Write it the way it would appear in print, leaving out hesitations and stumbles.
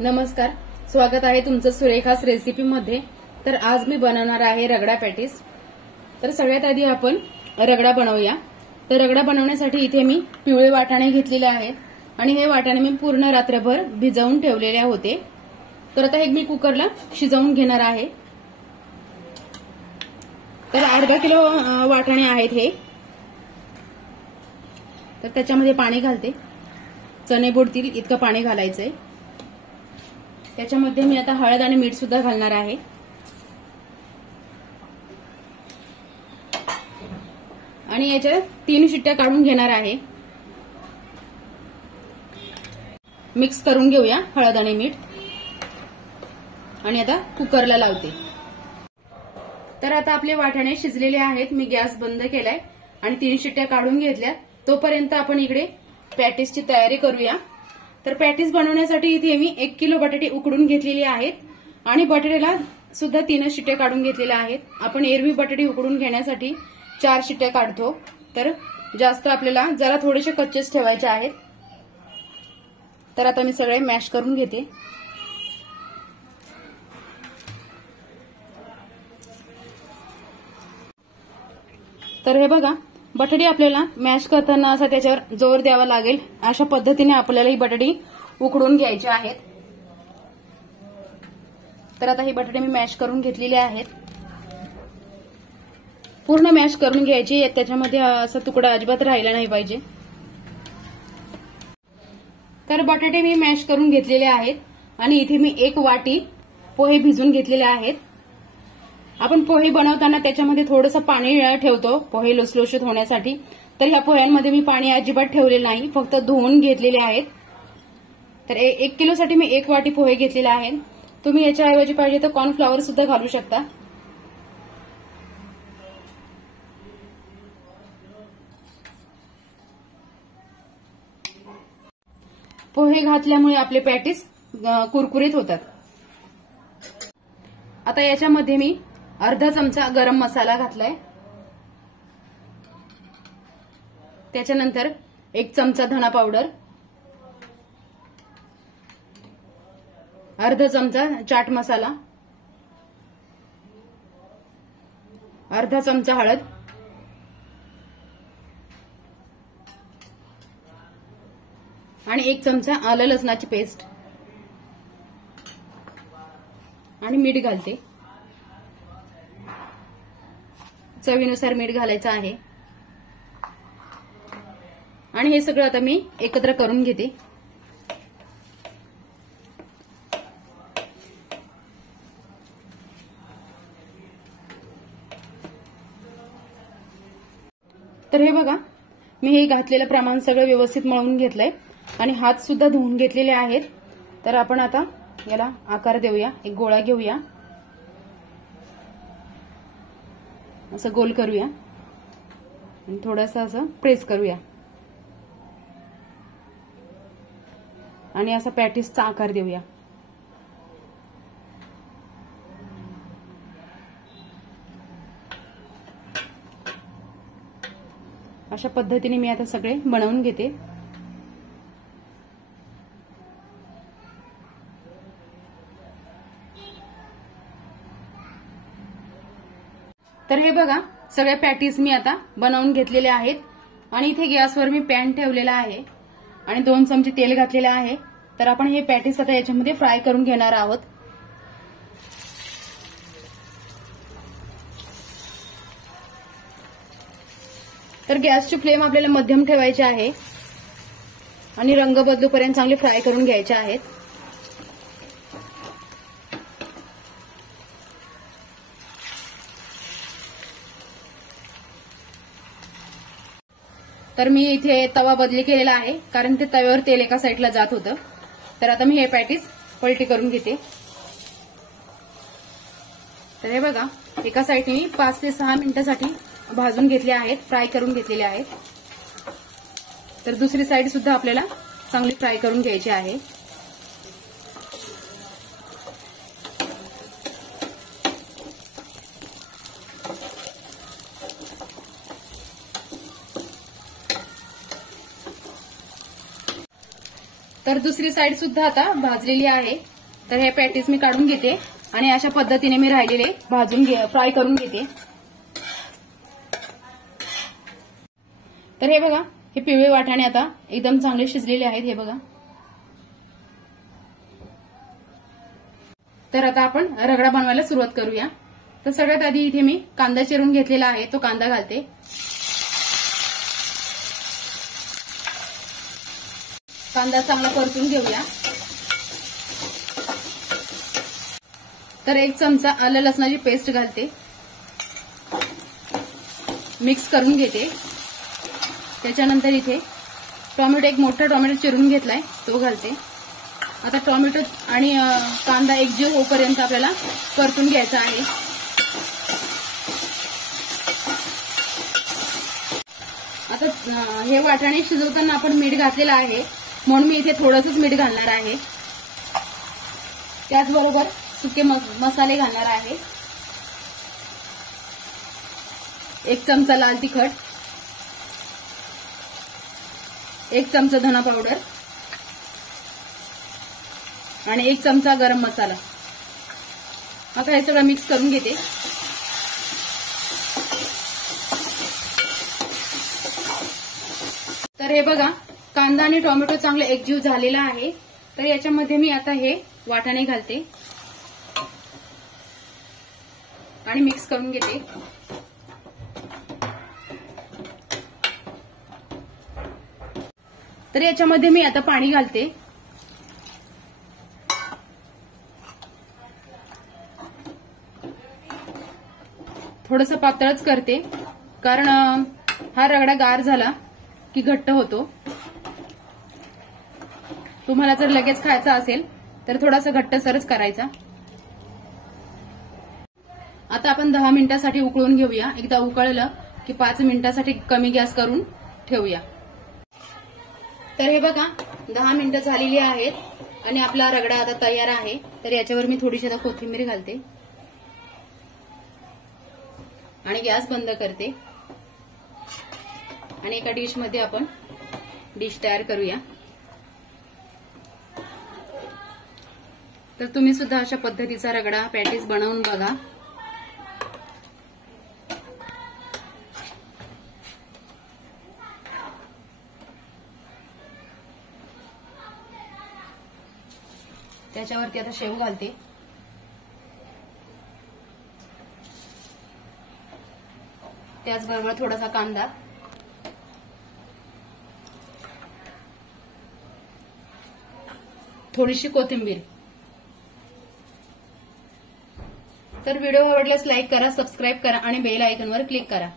नमस्कार, स्वागत आहे तुमचं सुरेखास रेसिपी मध्ये। तर आज मी बनवणार आहे रगडा पॅटीस। तर सगळ्यात आधी आपण रगडा बनवूया। तर रगडा बनवण्यासाठी इथे मी पिवळे वाटाणे घेतलेले आहेत आणि हे वाटाणे मी पूर्ण रात्रभर भिजवून ठेवलेले होते। तर आता हे मी कुकरला शिजवून घेणार आहे। तर अर्धा किलो वाटाणे आहेत हे। तर त्याच्यामध्ये पाणी घालते, चणे बुडतील इतकं पाणी घालायचंय। त्याच्यामध्ये मी आता हळद आणि मीठ सुद्धा घालणार आहे। आणि याच्या 3 शिट्ट्या काढून घेणार आहे। मिक्स करून घेऊया हळद आणि मीठ। आणि आता कुकरला लावते। तर आता आपले वाटाणे शिजलेले आहेत। मी गॅस बंद केलाय आणि 3 शिट्ट्या काढून घेतल्या। तोपर्यंत आपण इकडे पॅटीसची तयारी करूया। तर पॅटीस बनवण्यासाठी इथे मी 1 किलो बटाटे उकडून घेतलेले आहेत आणि बटाट्याला सुद्धा 3 शिट्ट्या काढून घेतलेल्या आहेत। आपण एरवी बटाटे उकडून घेण्यासाठी 4 शिट्ट्या काढतो, तर जास्त आपल्याला जरा थोडेसे कच्चेच ठेवायचे आहेत। तर आता मी सगळे मॅश करून घेते। तर हे बघा, बटाटे आपल्याला मॅश करताना असा त्याच्यावर जोर द्यावा लागेल। अशा पद्धतीने आपल्याला ही बटाटे उकडून घ्यायचे आहेत। तर आता ही बटाटे मी मॅश करून घेतलेले आहेत। पूर्ण मॅश करून घ्यायची, त्याच्यामध्ये असा तुकडा अजिबात राहिला नाही पाहिजे। तर बटाटे मी मॅश करून घेतलेले आहेत आणि इथे मी 1 वाटी पोहे भिजून घेतलेले आहेत। आपण पोहे बनवताना त्याच्यामध्ये थोडंसं पाणी ठेवतो पोहे लुसलुशीत होण्यासाठी। तर ह्या पोह्यांमध्ये मी पाणी अजिबात ठेवलेलं नाही, फक्त धुवून घेतलेले आहेत। तर 1 किलोसाठी मी 1 वाटी पोहे घेतलेले आहेत। तुम्ही याच्याऐवजी पाहिजे तर कॉर्नफ्लॉवर सुद्धा घालू शकता। पोहे घातल्यामुळे आपले पॅटीस कुरकुरीत होतात। आता याच्यामध्ये मी अर्धा चमचा गरम मसाला घातलाय। त्याच्यानंतर 1 चमचा धना पावडर, अर्धा चमचा चाट मसाला, अर्धा चमचा हळद आणि 1 चमचा आलं लसणाची पेस्ट आणि मीठ घालते। चवीनुसार मीठ घालायचं आहे आणि हे सगळं आता मी एकत्र करून घेते। तर हे बघा, मी हे घातलेलं प्रमाण सगळं व्यवस्थित मळून घेतलंय आणि हात सुद्धा धुवून घेतलेले आहेत। तर आपण आता याला आकार देऊया। एक गोळा घेऊया, असं गोल करूया आणि थोडंसं असं प्रेस करूया आणि असा पॅटीसचा आकार देऊया। अशा पद्धतीने मी आता सगळे बनवून घेते। तर हे बघा, सगळे पॅटीस मी आता बनवून घेतलेले आहेत आणि इथे गॅसवर मी पॅन ठेवलेला आहे आणि 2 चमचे तेल घातलेले आहे। तर आपण हे पॅटीस आता याच्यामध्ये फ्राय करून घेणार आहोत। तर गॅसची फ्लेम आपल्याला मध्यम ठेवायची आहे आणि रंग बदलूपर्यंत चांगले फ्राय करून घ्यायचे आहेत। तर मी इथे तवा बदली केलेला आहे, कारण ते तव्यावर तेल एका साईडला जात होतं। तर आता मी हे पॅटीस पलटी करून घेते। तर हे बघा, एका साईडने मी 5 ते 6 मिनिटांसाठी भाजून घेतले आहेत, फ्राय करून घेतलेले आहेत। तर दुसरी साईड सुद्धा आपल्याला चांगली फ्राय करून घ्यायची आहे। तर दुसरी साईड सुद्धा आता भाजलेली आहे. तर हे पॅटीस मी काढून घेते आणि अशा पद्धतीने मी राहिलेले फ्राय करून घेते. तर हे बघा, हे पिवळे वाटाणे आता एकदम चांगले शिजलेले आहेत. हे बघा. तर आता आपण रगडा बनवायला सुरुवात करूया. तर सगळ्यात आधी इथे मी कांदा चिरून घेतलेला आहे, तो कांदा घालते. कांदा चांगला परतून घेऊया. तर 1 चमचा आलं लसणाची पेस्ट घालते, मिक्स करून घेते. त्याच्यानंतर इथे टोमॅटो, एक मोठा टोमॅटो चिरून घेतलाय, तो घालते. आता टोमॅटो आणि कांदा एकजीव होईपर्यंत आपल्याला परतून घ्यायचा आहे. आता हे वाटाणे शिजवताना आपण मीठ घातलेलं आहे, म्हणून मी इथे थोडंसंच मीठ घालणार आहे. त्याचबरोबर सुके मसाले घालणार आहे. 1 चमचा लाल तिखट, 1 चमचा धना पावडर आणि 1 चमचा गरम मसाला. आता हे सगळं मिक्स करून घेते. तर हे बघा, कांदा आणि टोमॅटो चांगले एकजीव झालेला आहे. तर याच्यामध्ये मी आता हे वाटाणे घालते आणि मिक्स करून घेते. तर याच्यामध्ये मी आता पाणी घालते. थोडंसं पातळच करते, कारण हा रगडा गार झाला की घट्ट होतो. तुम्हाला जर लगेच खायचा असेल तर थोडासा घट्टसरच करायचा. आता आपण 10 मिनिटांसाठी उकळून घेऊया. एकदा उकळलं की 5 मिनिटांसाठी कमी गॅस करून ठेवूया. तर हे बघा, 10 मिनिटं झालेली आहेत आणि आपला रगडा आता तयार आहे. तर याच्यावर मी थोडीशी आता कोथिंबीर घालते आणि गॅस बंद करते. आणि एका डिशमध्ये आपण डिश तयार करूया. तर तुम्ही सुद्धा अशा पद्धतीचा रगडा पॅटीस बनवून बघा. त्याच्यावरती आता शेव घालते. त्याचबरोबर थोडासा कांदा, थोडीशी कोथिंबीर. तर व्हिडिओ आवडल्यास लाईक करा, सबस्क्राईब करा आणि बेल आयकॉनवर क्लिक करा.